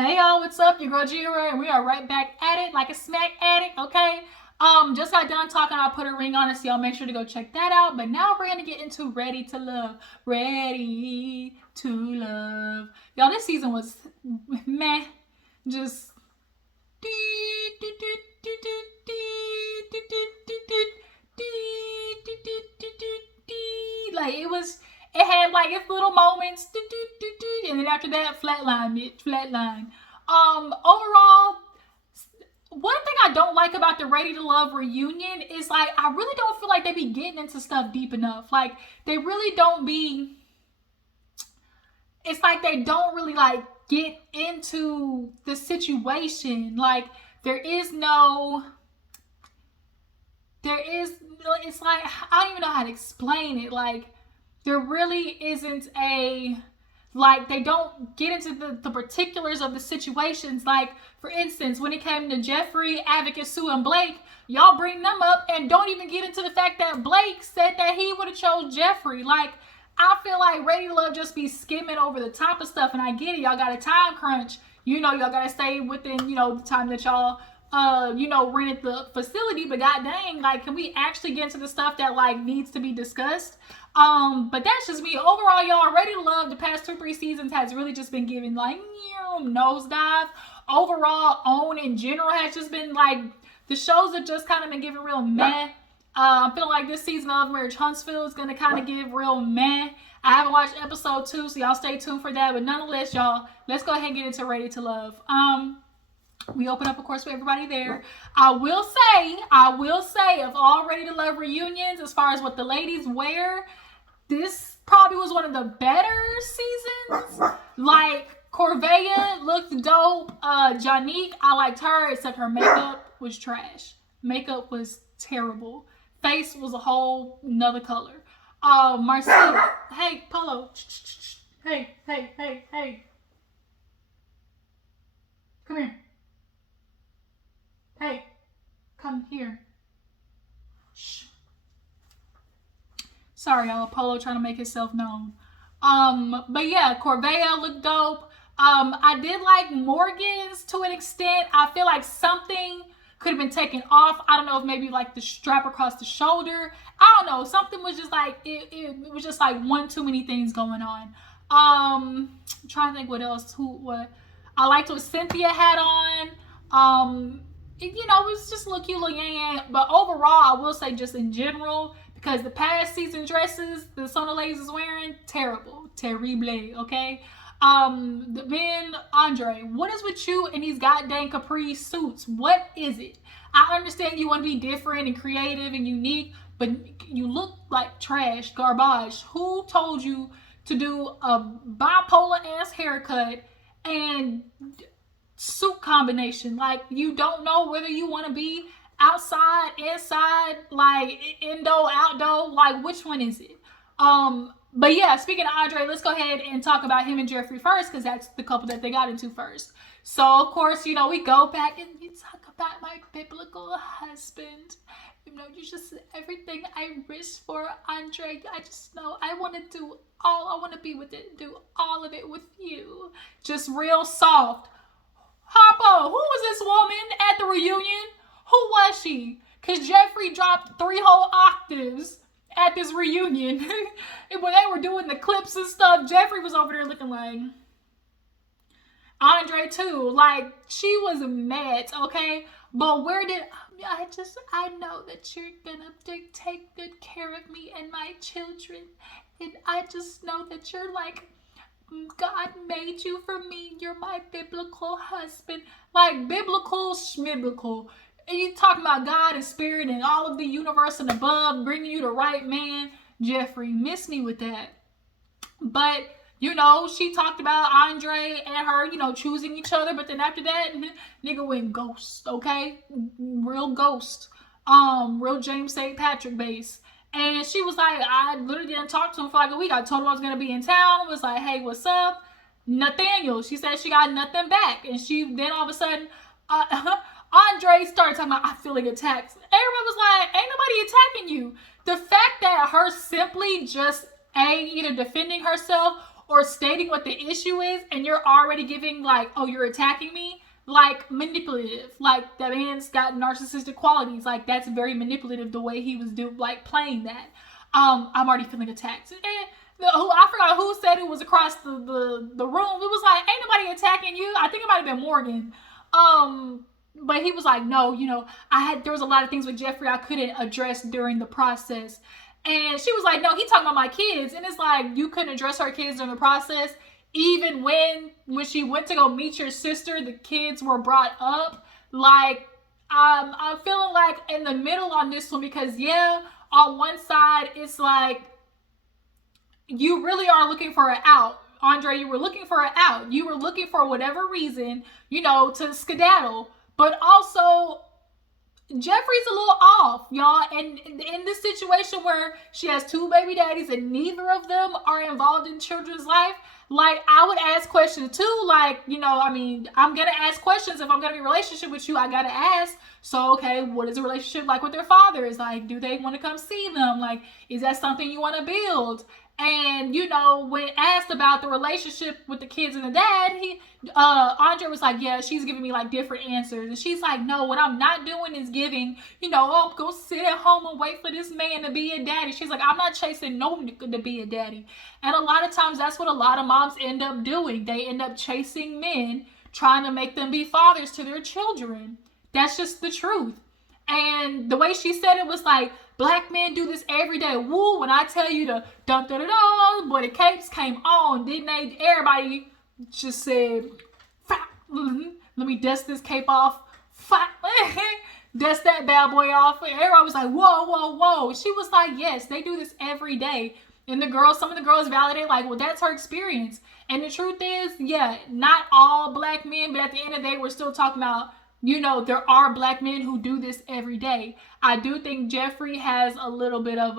Hey y'all, what's up? Your girl Jeffri, and we are right back at it like a smack addict, okay? Just got done talking. I put a ring on it, so y'all make sure to go check that out. But now we're gonna get into Ready to Love. Ready to Love. Y'all, this season was meh. Just like it had like its little moments, and then after that, flatline. Overall, one thing I don't like about the Ready to Love reunion is like I really don't feel like they be getting into stuff deep enough. Like they really don't be. It's like they don't really like get into the situation. Like there is no. It's like I don't even know how to explain it. Like there really isn't a like they don't get into the particulars of the situations. Like for instance, when it came to Jeffri, Advocate Sue, and Blake, y'all bring them up and don't even get into the fact that Blake said that he would have chose Jeffri. Like I feel like Ready to Love just be skimming over the top of stuff, and I get it, y'all got a time crunch. Y'all gotta stay within the time that y'all rented the facility, but god dang, like, can we actually get into the stuff that like needs to be discussed? But that's just me. Overall, y'all, Ready to Love the past 2-3 seasons has really just been giving like nosedive. Overall, OWN in general has just been like the shows have just kind of been giving real meh. I'm feeling like this season of Marriage Huntsville is gonna kind of give real meh. I haven't watched episode 2, so y'all stay tuned for that. But nonetheless, y'all, let's go ahead and get into Ready to Love. We open up, of course, for everybody there. I will say, of all Ready to Love reunions, as far as what the ladies wear, this probably was one of the better seasons. Like, Corvea looked dope. Janique, I liked her, except her makeup was trash. Makeup was terrible. Face was a whole nother color. Marcella, hey, Polo. Hey. Come here. Hey, come here. Shh. Sorry, y'all. Polo trying to make himself known. But yeah, Corvea looked dope. I did like Morgan's to an extent. I feel like something could have been taken off. I don't know if maybe like the strap across the shoulder. I don't know. Something was just like it was just like one too many things going on. I'm trying to think what else. What I liked what Cynthia had on. It was just look cute, look yang. But overall, I will say just in general, because the past season dresses the Sona ladies is wearing, terrible. Okay? The men, Andre, what is with you and these goddamn capri suits? What is it? I understand you want to be different and creative and unique, but you look like trash, garbage. Who told you to do a bipolar ass haircut and suit combination? Like, you don't know whether you want to be outside, inside, like indo, outdoor, like which one is it? But yeah, speaking of Andre, let's go ahead and talk about him and Jeffri first, because that's the couple that they got into first. So of course, we go back and you talk about my biblical husband. You just everything I wish for Andre. I just know I want to be with it, do all of it with you. Just real soft. Harpo, who was this woman at the reunion? Who was she? Because Jeffri dropped 3 whole octaves at this reunion. And when they were doing the clips and stuff, Jeffri was over there looking like Andre too. Like, she was mad, okay? But I know that you're gonna take good care of me and my children. And I just know that you're like, God made you for me. You're my biblical husband. Like, biblical schmiblical. And you talking about God and spirit and all of the universe and above bringing you the right man. Jeffri, miss me with that. But, she talked about Andre and her, choosing each other. But then after that, nigga went ghost, okay? Real ghost. Real James St. Patrick base. And she was like, I literally didn't talk to him for like a week. I told him I was going to be in town. I was like, hey, what's up? Nathaniel. She said she got nothing back. And then all of a sudden, Andre started talking about, I'm feeling attacked. Everyone was like, ain't nobody attacking you. The fact that her simply just, either defending herself or stating what the issue is, and you're already giving like, oh, you're attacking me, like manipulative. Like that man's got narcissistic qualities. Like that's very manipulative the way he was playing that. I'm already feeling attacked. I forgot who said it was across the room. It was like, ain't nobody attacking you. I think it might have been Morgan. But he was like, no, there was a lot of things with Jeffri I couldn't address during the process. And she was like, no, he talking about my kids. And it's like, you couldn't address her kids during the process. Even when she went to go meet your sister, the kids were brought up. Like, I'm feeling like in the middle on this one, because yeah, on one side, it's like, you really are looking for an out. Andre, you were looking for an out. You were looking for whatever reason, to skedaddle. But also, Jeffri's a little off, y'all. And in this situation where she has two baby daddies and neither of them are involved in children's life, like, I would ask questions too. Like, I'm going to ask questions. If I'm going to be in a relationship with you, I got to ask. So, okay, what is a relationship like with their fathers? Like, do they want to come see them? Like, is that something you want to build? And, when asked about the relationship with the kids and the dad, Andre was like, yeah, she's giving me like different answers. And she's like, no, what I'm not doing is giving, oh, go sit at home and wait for this man to be a daddy. She's like, I'm not chasing no nigga to be a daddy. And a lot of times that's what a lot of moms end up doing. They end up chasing men, trying to make them be fathers to their children. That's just the truth. And the way she said it was like, black men do this every day. Woo, when I tell you the dun-dun-dun-dun, boy, the capes came on, didn't they? Everybody just said, let me dust this cape off. Dust that bad boy off. And everybody was like, whoa, whoa, whoa. She was like, yes, they do this every day. And some of the girls validate like, well, that's her experience. And the truth is, yeah, not all black men, but at the end of the day, we're still talking about, there are black men who do this every day. I do think Jeffri has a little bit of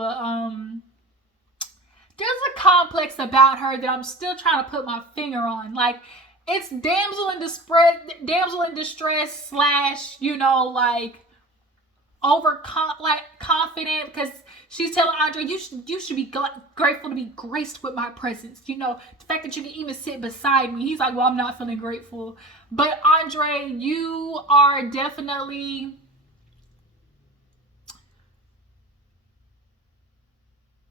there's a complex about her that I'm still trying to put my finger on. Like, it's damsel in distress / confident, because she's telling Andre, you should be grateful to be graced with my presence. The fact that you can even sit beside me. He's like, well, I'm not feeling grateful. But Andre, you are definitely,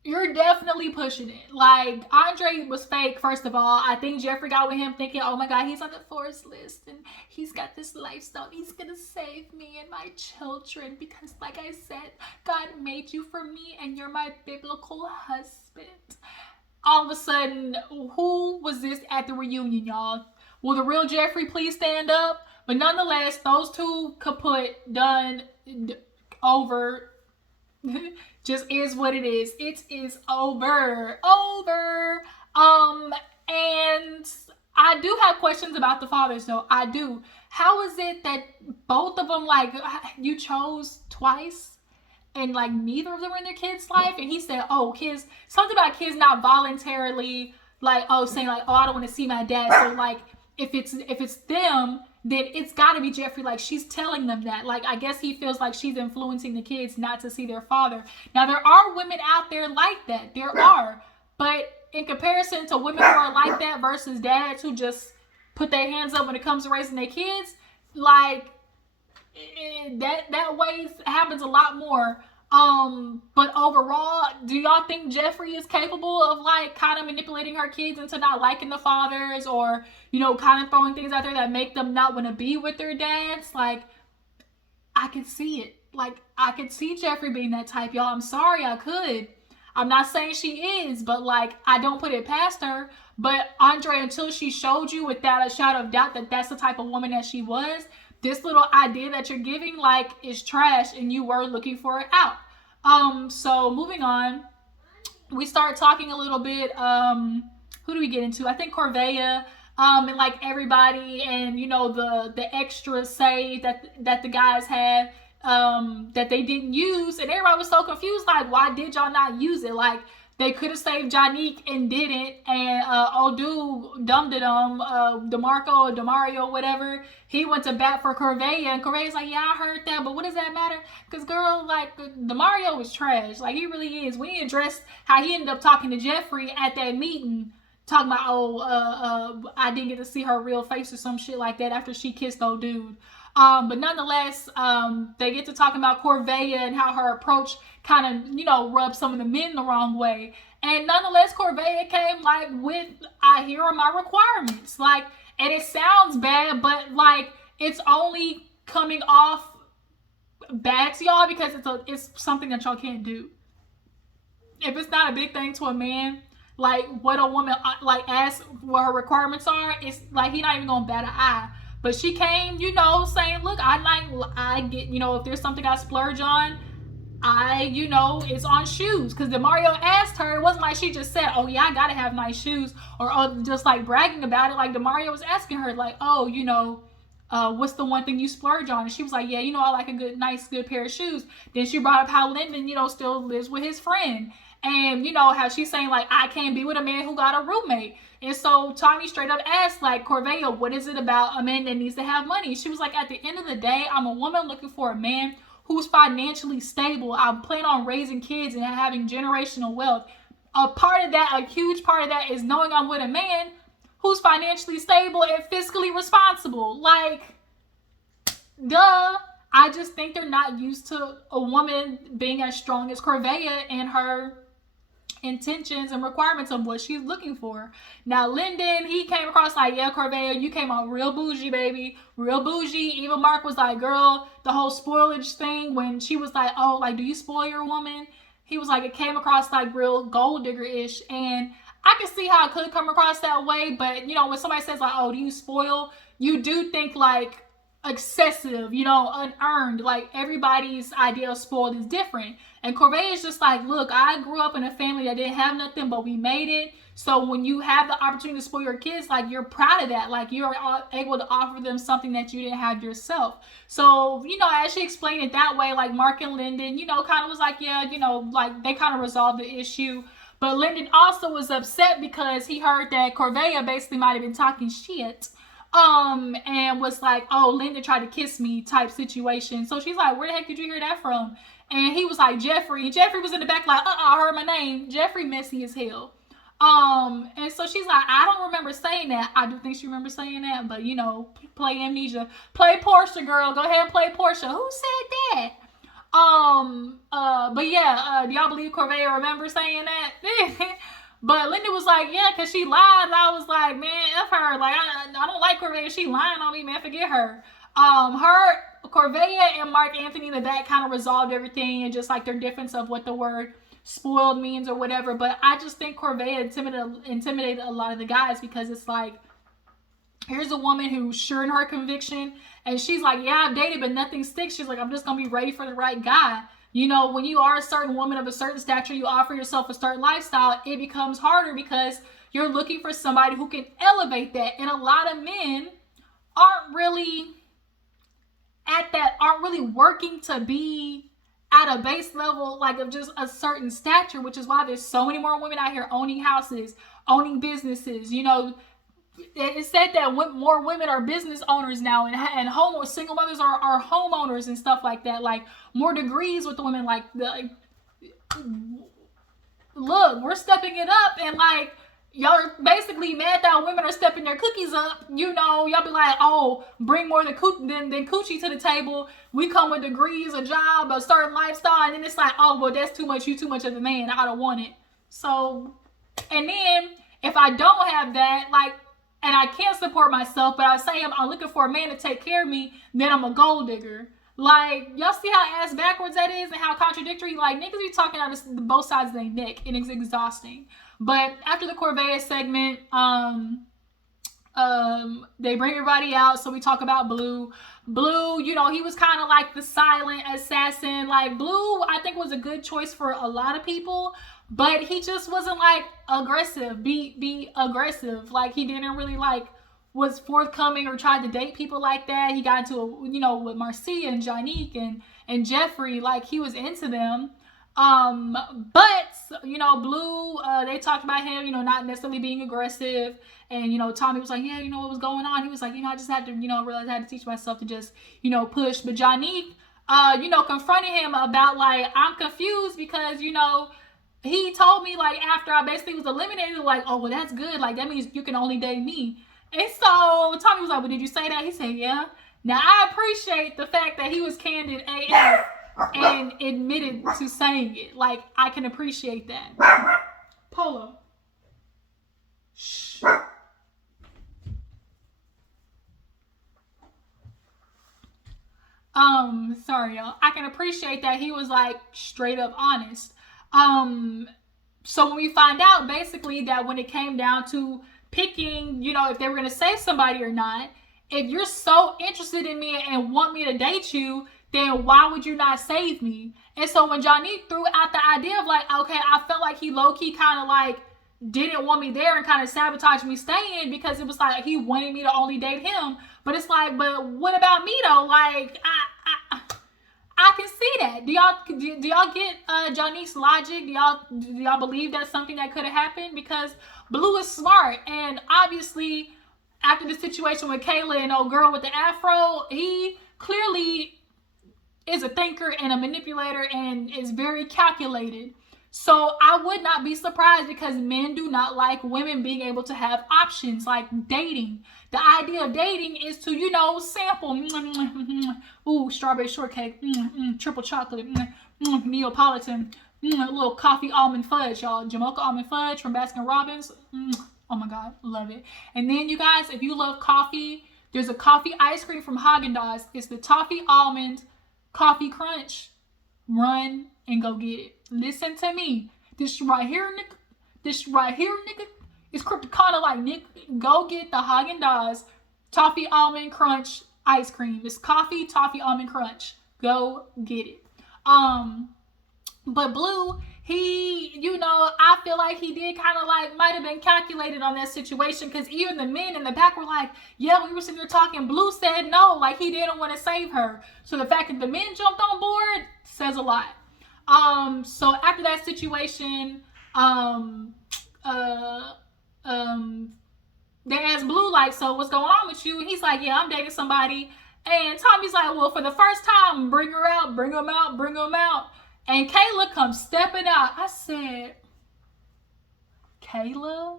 you're definitely pushing it. Like, Andre was fake, first of all. I think Jeffri got with him thinking, oh my God, he's on the Forbes list and he's got this lifestyle. He's going to save me and my children because, like I said, God made you for me and you're my biblical husband. All of a sudden, who was this at the reunion, y'all? Will the real Jeffri please stand up? But nonetheless, those two kaput, done, over. Just is what it is. It is over. And I do have questions about the fathers, though. I do. How is it that both of them, like, you chose twice and, like, neither of them were in their kids' life? And he said, oh, kids, something about kids not voluntarily, like, saying, like, I don't want to see my dad. So, like, if it's them, then it's got to be Jeffri. Like, she's telling them that. Like, I guess he feels like she's influencing the kids not to see their father. Now, there are women out there like that. There are. But in comparison to women who are like that versus dads who just put their hands up when it comes to raising their kids, like, that way happens a lot more. But overall, do y'all think Jeffri is capable of, like, kind of manipulating her kids into not liking the fathers, or, kind of throwing things out there that make them not want to be with their dads? Like, I could see it. Like, I could see Jeffri being that type, y'all. I'm sorry, I could. I'm not saying she is, but, like, I don't put it past her. But Andre, until she showed you without a shadow of doubt that that's the type of woman that she was, this little idea that you're giving, like, is trash, and you were looking for it out. So moving on, we start talking a little bit, who do we get into? I think Corvea, and like everybody, and the extra say that the guys had, that they didn't use, and everybody was so confused, like, why did y'all not use it? Like, they could have saved Janique and didn't, and Demario, whatever, he went to bat for Corvea, and Corvea's like, yeah, I heard that, but what does that matter? Because, girl, like, Demario was trash. Like, he really is. We addressed how he ended up talking to Jeffri at that meeting talking about, I didn't get to see her real face or some shit like that after she kissed old dude. But nonetheless, they get to talking about Corvea and how her approach kind of, rubbed some of the men the wrong way. And nonetheless, Corvea came like with, here are my requirements. Like, and it sounds bad, but like, it's only coming off bad to y'all because it's something that y'all can't do. If it's not a big thing to a man, like what a woman like asks what her requirements are, it's like he not even gonna bat an eye. But she came, saying, look, I get, if there's something I splurge on, it's on shoes. Because Demario asked her, it wasn't like she just said, oh yeah, I gotta have nice shoes, or just like bragging about it. Like Demario was asking her, like, what's the one thing you splurge on? And she was like, yeah, I like a good pair of shoes. Then she brought up how Lyndon, still lives with his friend. And, how she's saying, like, I can't be with a man who got a roommate. And so Tommy straight up asked, like, Corvea, what is it about a man that needs to have money? She was like, at the end of the day, I'm a woman looking for a man who's financially stable. I plan on raising kids and having generational wealth. A huge part of that is knowing I'm with a man who's financially stable and fiscally responsible. Like, duh. I just think they're not used to a woman being as strong as Corvea and her intentions and requirements of what she's looking for. Now, Lyndon, he came across like, yeah, Corvea, you came out real bougie, baby. Real bougie. Even Mark was like, girl, the whole spoilage thing, when she was like, oh, like, do you spoil your woman? He was like, it came across like real gold digger-ish. And I can see how it could come across that way. But, when somebody says like, oh, do you spoil? You do think like excessive, unearned. Like, everybody's idea of spoiled is different. And Corvea is just like, look, I grew up in a family that didn't have nothing, but we made it. So when you have the opportunity to spoil your kids, like, you're proud of that. Like, you're able to offer them something that you didn't have yourself. So, as she explained it that way, like, Mark and Lyndon, kind of was like, yeah, like, they kind of resolved the issue. But Lyndon also was upset because he heard that Corvea basically might have been talking shit. And was like, oh, Lyndon tried to kiss me type situation. So she's like, where the heck did you hear that from? And he was like, Jeffri. And Jeffri was in the back like, I heard my name. Jeffri messy as hell. And so she's like, I don't remember saying that. I do think she remembers saying that, but play amnesia. Play Portia, girl. Go ahead and play Portia. Who said that? But yeah, do y'all believe Corvea remembers saying that? But Linda was like, yeah, because she lied. And I was like, man, F her. Like, I don't like Corvea. She lying on me, man. Forget her. Corvea and Mark Anthony in the back kind of resolved everything, and just like their difference of what the word spoiled means or whatever. But I just think Corvea intimidated a lot of the guys, because it's like, here's a woman who's sure in her conviction, and she's like, yeah, I've dated, but nothing sticks. She's like, I'm just going to be ready for the right guy. When you are a certain woman of a certain stature, you offer yourself a certain lifestyle, it becomes harder because you're looking for somebody who can elevate that. And a lot of men aren't really working to be at a base level, like, of just a certain stature, which is why there's so many more women out here owning houses, owning businesses. It's said that more women are business owners now, and single mothers are homeowners and stuff like that. Like, more degrees with the women. Look, we're stepping it up, and like, y'all are basically mad that women are stepping their cookies up. Y'all be like, oh, bring more than coochie to the table. We come with degrees, a job, a certain lifestyle, and then it's like, oh, well, that's too much. You too much of a man. I don't want it. So, and then if I don't have that, like, and I can't support myself, but I say I'm looking for a man to take care of me, then I'm a gold digger. Like, y'all see how ass backwards that is and how contradictory? Like, niggas be talking out of both sides of their neck, and it's exhausting. But after the Corvea segment, they bring everybody out, so we talk about Blue. Blue, he was kind of like the silent assassin. Like, Blue, I think, was a good choice for a lot of people, but he just wasn't like aggressive, be aggressive. Like, he didn't really like was forthcoming or tried to date people like that. He got into with Marcia and Janique and Jeffri, like, he was into them. But Blue, they talked about him, not necessarily being aggressive. And, Tommy was like, yeah, what was going on? He was like, I just had to, realize I had to teach myself to just, push. But Janique, confronted him about, like, I'm confused because, he told me, like, after I basically was eliminated, like, oh, well, that's good. Like, that means you can only date me. And so Tommy was like, well, did you say that? He said, yeah. Now, I appreciate the fact that he was candid AF and admitted to saying it. Like, I can appreciate that. Polo. Shh. Sorry, y'all. I can appreciate that he was, like, straight up honest. So when we find out, basically, that when it came down to picking, you know, if they were going to save somebody or not, if you're so interested in me and want me to date you, then why would you not save me? And so when Johnny threw out the idea of, like, okay, I felt like he low-key kind of, like, didn't want me there and kind of sabotaged me staying, because it was like he wanted me to only date him. But it's like, but what about me though? Like, I can see that. Do y'all get Johnny's logic? Do y'all believe that's something that could have happened? Because Blue is smart, and obviously after the situation with Kayla and old girl with the afro, he clearly is a thinker and a manipulator and is very calculated. So I would not be surprised, because men do not like women being able to have options like dating. The idea of dating is to, you know, sample. Ooh, strawberry shortcake. Triple chocolate. Neapolitan. A little coffee almond fudge, y'all. Jamocha almond fudge from Baskin Robbins. Oh my God, love it. And then, you guys, if you love coffee, there's a coffee ice cream from Haagen-Dazs. It's the toffee almond coffee crunch. Run and go get it. Listen to me. This right here, nigga. This right here, nigga. It's Crypticana, like, nigga. Go get the Haagen-Dazs toffee almond crunch ice cream. It's coffee, toffee almond crunch. Go get it. But Blue, he, you know, I feel like he did kind of like might have been calculated on that situation, because even the men in the back were like, yeah, we were sitting there talking. Blue said no, like he didn't want to save her. So the fact that the men jumped on board says a lot. So after that situation, they asked Blue, like, so what's going on with you? And he's like, yeah, I'm dating somebody. And Tommy's like, well, for the first time, bring her out, bring them out, bring them out. And Kayla comes stepping out. I said, Kayla,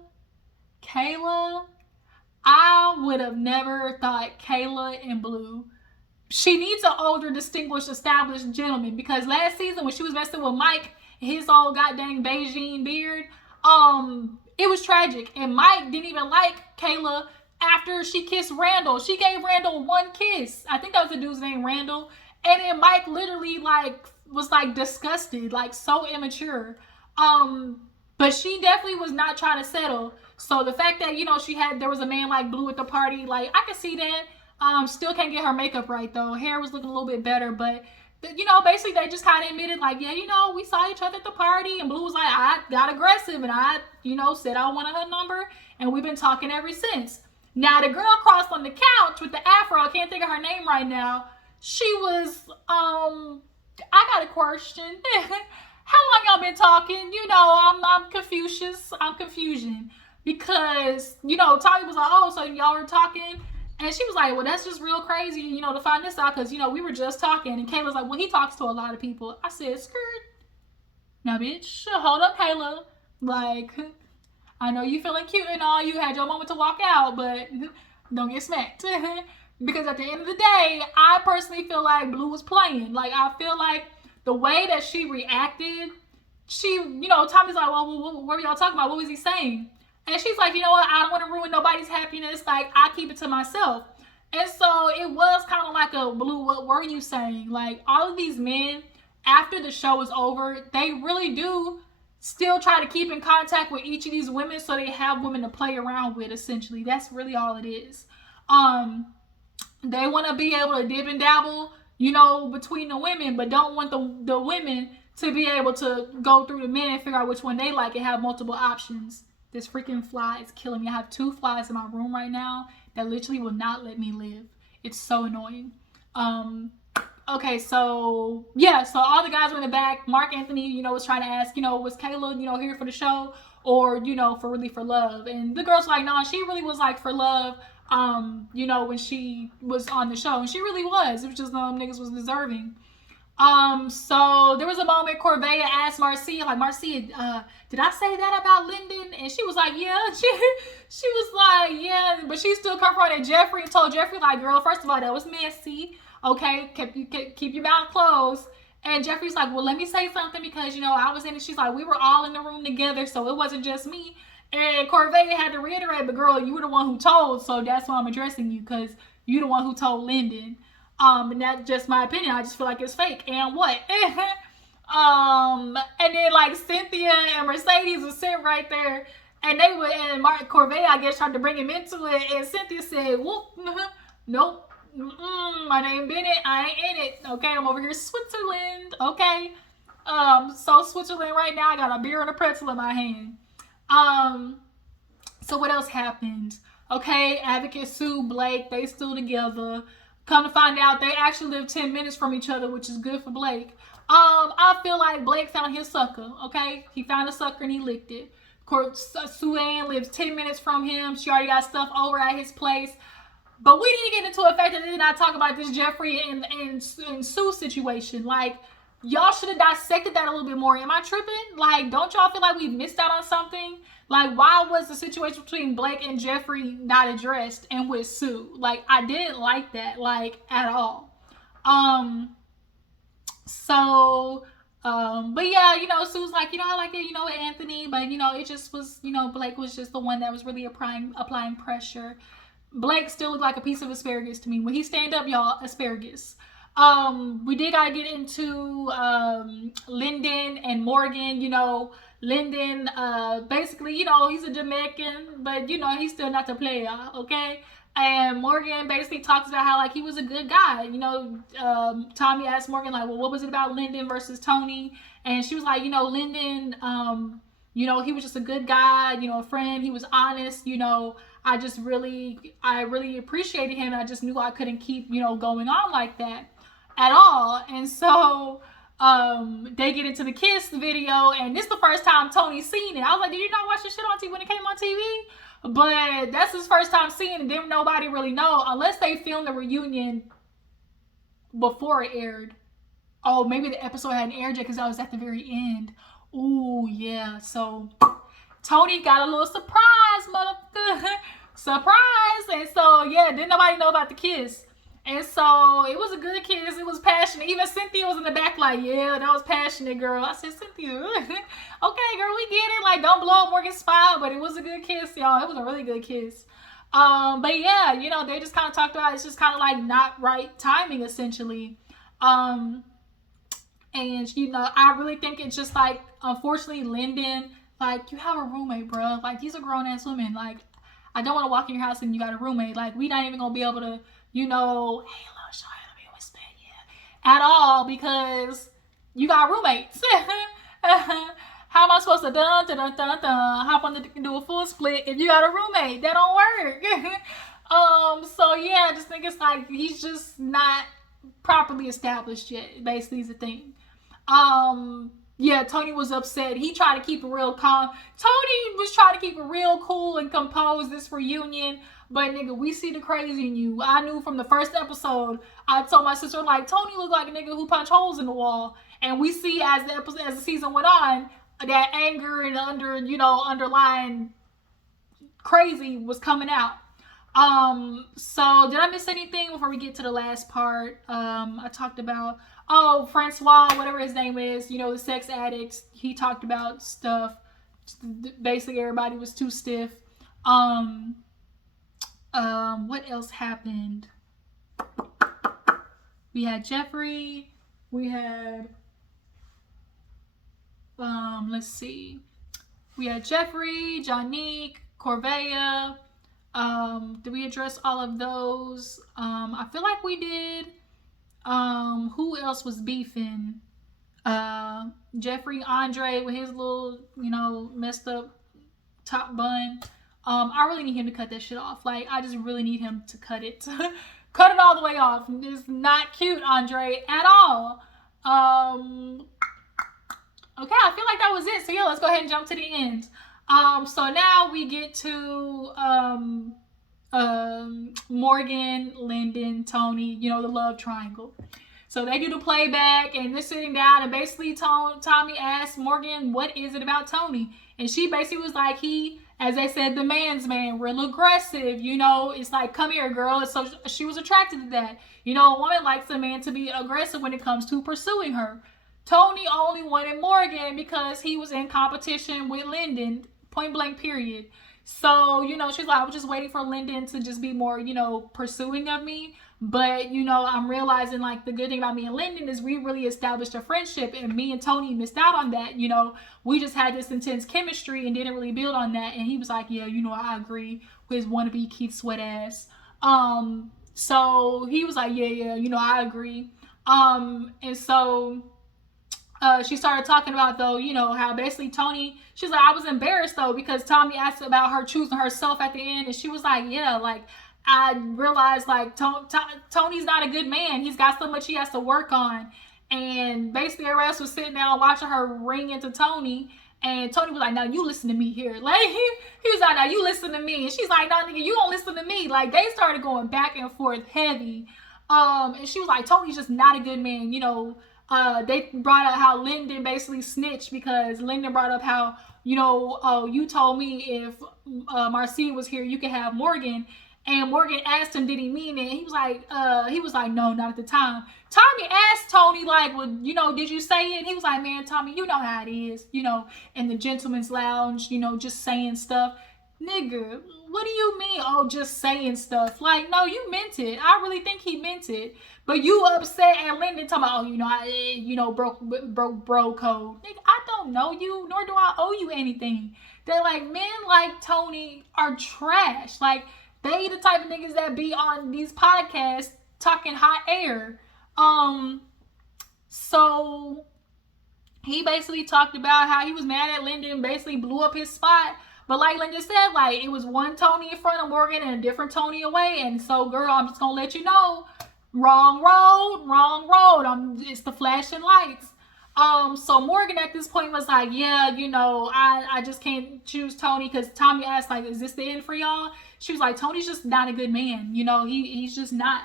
I would have never thought Kayla and Blue. She needs an older, distinguished, established gentleman, because last season when she was messing with Mike, his old goddamn Beijing beard, it was tragic. And Mike didn't even like Kayla after she kissed Randall. She gave Randall one kiss. I think that was the dude's name, Randall. And then Mike literally like was like disgusted, like so immature. But she definitely was not trying to settle. So the fact that, you know, there was a man like Blue at the party, like I can see that. Still can't get her makeup right though. Hair was looking a little bit better, but you know, basically they just kind of admitted like, yeah, you know, we saw each other at the party, and Blue was like, I got aggressive and I, you know, said I wanted her number, and we've been talking ever since. Now the girl across on the couch with the afro, I can't think of her name right now. She was, I got a question. How long y'all been talking? You know, I'm Confucius. I'm confusion. Because, you know, Tommy was like, oh, so y'all were talking? And she was like, well, that's just real crazy, you know, to find this out, because, you know, we were just talking. And Kayla's like, well, he talks to a lot of people. I said, skirt. Now, bitch, hold up, Kayla. Like, I know you feeling cute and all. You had your moment to walk out, but don't get smacked. Because at the end of the day, I personally feel like Blue was playing. Like, I feel like the way that she reacted, you know, Tommy's like, well, what were y'all talking about? What was he saying? And she's like, you know what? I don't want to ruin nobody's happiness. Like, I keep it to myself. And so it was kind of like a Blue, what were you saying? Like, all of these men, after the show is over, they really do still try to keep in contact with each of these women, so they have women to play around with, essentially. That's really all it is. They want to be able to dib and dabble, you know, between the women, but don't want the women to be able to go through the men and figure out which one they like and have multiple options. This freaking fly is killing me. I have 2 flies in my room right now that literally will not let me live. It's so annoying. Okay, so yeah, so all the guys were in the back. Mark Anthony, you know, was trying to ask, you know, was Kayla, you know, here for the show, or, you know, for love? And the girl's like, no, she really was like for love, you know, when she was on the show. And she really was. It was just niggas was deserving. So there was a moment Corvea asked Marcia, like, Marcia, did I say that about Lyndon? And she was like, yeah. She was like, yeah, but she still confronted Jeffri and told Jeffri, like, girl, first of all, that was messy. Okay, keep your mouth closed. And Jeffrey's like, well, let me say something because, I was in it. She's like, we were all in the room together, so it wasn't just me. And Corvea had to reiterate, but girl, you were the one who told, so that's why I'm addressing you, because you the one who told Lyndon. And that's just my opinion. I just feel like it's fake. And what? And then like Cynthia and Mercedes was sitting right there, and they would, and Mark Corvée, I guess, tried to bring him into it, and Cynthia said, "Whoop, nope, my name Bennett, I ain't in it. Okay, I'm over here Switzerland. Okay, so Switzerland right now. I got a beer and a pretzel in my hand. So what else happened? Okay, Advocate Sue, Blake, they still together. Come to find out, they actually live 10 minutes from each other, which is good for Blake. I feel like Blake found his sucker, okay? He found a sucker and he licked it. Of course, Sue Ann lives 10 minutes from him. She already got stuff over at his place. But we need to get into the fact that they did not talk about this Jeffri and Sue situation. Like, y'all should have dissected that a little bit more. Am I tripping? Like, don't y'all feel like we missed out on something? Like, why was the situation between Blake and Jeffri not addressed and with Sue? Like, I didn't like that, like, at all. But yeah, Sue's like, I like it, with Anthony, but, it just was, Blake was just the one that was really applying pressure. Blake still looked like a piece of asparagus to me. When he stand up, y'all, asparagus. We did gotta get into Lyndon and Morgan. Lyndon, basically, he's a Jamaican, but he's still not the player, okay? And Morgan basically talks about how like he was a good guy. Tommy asked Morgan like, well, what was it about Lyndon versus Tony? And she was like, Lyndon, he was just a good guy, a friend. He was honest. I really appreciated him. I just knew I couldn't keep, going on like that at all. And so they get into the kiss video, and this is the first time Tony's seen it. I was like, did you not watch this shit on TV when it came on TV? But that's his first time seeing it. Didn't nobody really know, unless they filmed the reunion before it aired. Oh, maybe the episode hadn't aired yet because I was at the very end. Ooh, yeah. So Tony got a little surprise, motherfucker. Surprise. And so, yeah, didn't nobody know about the kiss. And so it was a good kiss. It was passionate. Even Cynthia was in the back like, yeah, that was passionate, girl. I said, Cynthia, okay, girl, we get it. Like, don't blow up Morgan's spot, but it was a good kiss, y'all. It was a really good kiss. But yeah, they just kind of talked about it's just kind of like not right timing, essentially. And, I really think it's just like, unfortunately, Lyndon, like, you have a roommate, bro. Like, these are grown-ass women. Like, I don't want to walk in your house and you got a roommate. Like, we not even going to be able to, hey, little shawty, let me whisper, yeah, at all, because you got roommates. How am I supposed to hop on and do a full split if you got a roommate? That don't work. So yeah, I just think it's like he's just not properly established yet. Basically, is the thing. Yeah, Tony was upset. He tried to keep it real calm. Tony was trying to keep it real cool and composed this reunion. But nigga, we see the crazy in you. I knew from the first episode. I told my sister like, Tony looked like a nigga who punched holes in the wall. And we see as the season went on, that anger and underlying crazy was coming out. So did I miss anything before we get to the last part? I talked about Francois, whatever his name is, the sex addict. He talked about stuff. Basically, everybody was too stiff. What else happened? We had Jeffri. We had, let's see. We had Jeffri, Jonique, Corvea. Did we address all of those? I feel like we did. Who else was beefing? Jeffri, Andre with his little, messed up top bun. I really need him to cut that shit off. Like, I just really need him to cut it. Cut it all the way off. It's not cute, Andre, at all. Okay, I feel like that was it. So yeah, let's go ahead and jump to the end. So now we get to Morgan, Lyndon, Tony, the love triangle. So they do the playback, and they're sitting down, and basically Tommy asked Morgan, what is it about Tony? And she basically was like, he, as they said, the man's man, real aggressive, you know, it's like, come here, girl. And so she was attracted to that. You know, a woman likes a man to be aggressive when it comes to pursuing her. Tony only wanted Morgan because he was in competition with Lyndon, point blank, period. So, you know, she's like, I was just waiting for Lyndon to just be more, you know, pursuing of me. But, you know, I'm realizing, like, the good thing about me and Lyndon is we really established a friendship, and me and Tony missed out on that. You know, we just had this intense chemistry and didn't really build on that. And he was like, yeah, you know, I agree with his wannabe Keith Sweat ass. So he was like, yeah, you know, I agree. And so she started talking about, though, you know, how basically Tony, she's like, I was embarrassed, though, because Tommy asked about her choosing herself at the end, and she was like, yeah, like, I realized, like, Tony's not a good man. He's got so much he has to work on. And basically everybody else was sitting down watching her ring into Tony. And Tony was like, now you listen to me here. Like, he was like, now you listen to me. And she's like, no, nigga, you don't listen to me. Like, they started going back and forth heavy. And she was like, Tony's just not a good man. You know, they brought up how Lyndon basically snitched, because Lyndon brought up how, you know, oh, you told me if Marcia was here, you could have Morgan. And Morgan asked him, did he mean it? He was like, no, not at the time. Tommy asked Tony, like, well, you know, did you say it? And he was like, man, Tommy, you know how it is, you know, in the gentleman's lounge, you know, just saying stuff. Nigga, what do you mean? Oh, just saying stuff. Like, no, you meant it. I really think he meant it. But you upset at Lyndon talking about, oh, you know, broke bro code. Nigga, I don't know you, nor do I owe you anything. They're like, men like Tony are trash. Like, they the type of niggas that be on these podcasts talking hot air. So he basically talked about how he was mad at Lyndon, basically blew up his spot. But like Lyndon said, like, it was one Tony in front of Morgan and a different Tony away. And so, girl, I'm just gonna let you know, wrong road. It's the flashing lights. So Morgan at this point was like, yeah, you know, I just can't choose Tony, because Tommy asked, like, is this the end for y'all? She was like, Tony's just not a good man. You know, he's just not.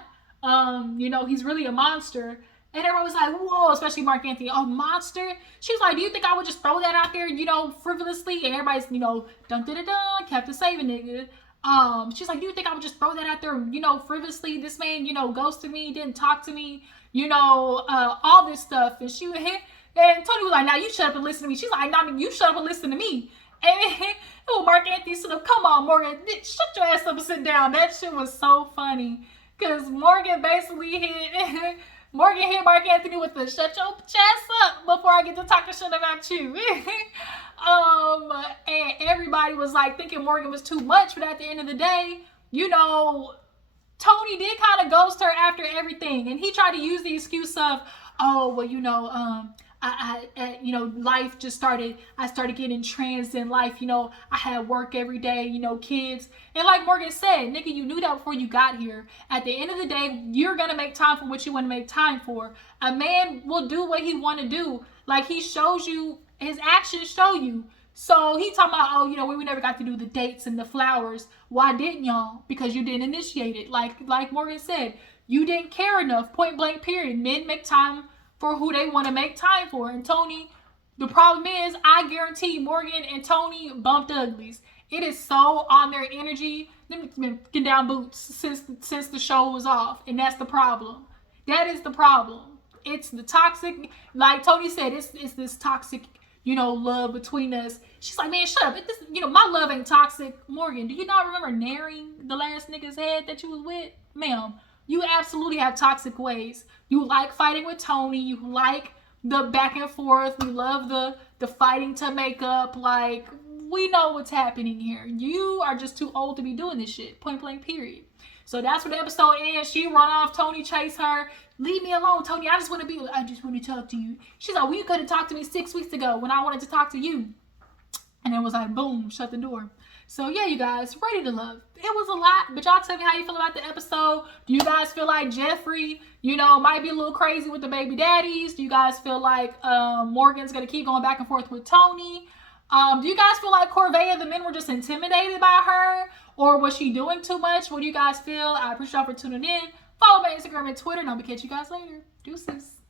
You know, he's really a monster. And everyone was like, whoa, especially Mark Anthony, oh, monster. She was like, do you think I would just throw that out there, you know, frivolously? And everybody's, you know, dun-dun-dun-dun, Captain Saving nigga. She's like, do you think I would just throw that out there, you know, frivolously? This man, you know, ghosted me, didn't talk to me, you know, all this stuff. And she would hit, and Tony was like, now you shut up and listen to me. She's like, nah, you shut up and listen to me. And Mark Anthony stood up, come on, Morgan, shut your ass up and sit down. That shit was so funny. Because Morgan basically hit Mark Anthony with the shut your chest up before I get to talking shit about you. And everybody was like thinking Morgan was too much, but at the end of the day, you know, Tony did kind of ghost her after everything. And he tried to use the excuse of, oh, well, you know, you know, life just started, I started getting trans in life, you know, I had work every day, you know, kids. And like Morgan said, nigga, you knew that before you got here. At the end of the day, you're going to make time for what you want to make time for. A man will do what he want to do. Like, he shows you, his actions show you. So he talking about, oh, you know, we never got to do the dates and the flowers. Why didn't y'all? Because you didn't initiate it. Like Morgan said, you didn't care enough, point blank, period. Men make time for who they want to make time for. And Tony, the problem is, I guarantee Morgan and Tony bumped uglies. It is so on their energy. Them been getting down boots since the show was off. And that's the problem. That is the problem. It's the toxic, like Tony said, it's this toxic, you know, love between us. She's like, man, shut up. This, you know, my love ain't toxic. Morgan, do you not remember naring the last nigga's head that you was with? Ma'am, you absolutely have toxic ways. You like fighting with Tony. You like the back and forth. You love the fighting to make up. Like, we know what's happening here. You are just too old to be doing this shit. Point blank, period. So that's where the episode ends. She run off. Tony chase her. Leave me alone, Tony. I just want to talk to you. She's like, well, you could have talked to me 6 weeks ago when I wanted to talk to you. And it was like, boom, shut the door. So yeah, you guys, ready to love. It was a lot, but y'all tell me how you feel about the episode. Do you guys feel like Jeffri, you know, might be a little crazy with the baby daddies? Do you guys feel like Morgan's going to keep going back and forth with Tony? Do you guys feel like Corvea, the men were just intimidated by her? Or was she doing too much? What do you guys feel? I appreciate y'all for tuning in. Follow my Instagram and Twitter, and I'll catch you guys later. Deuces.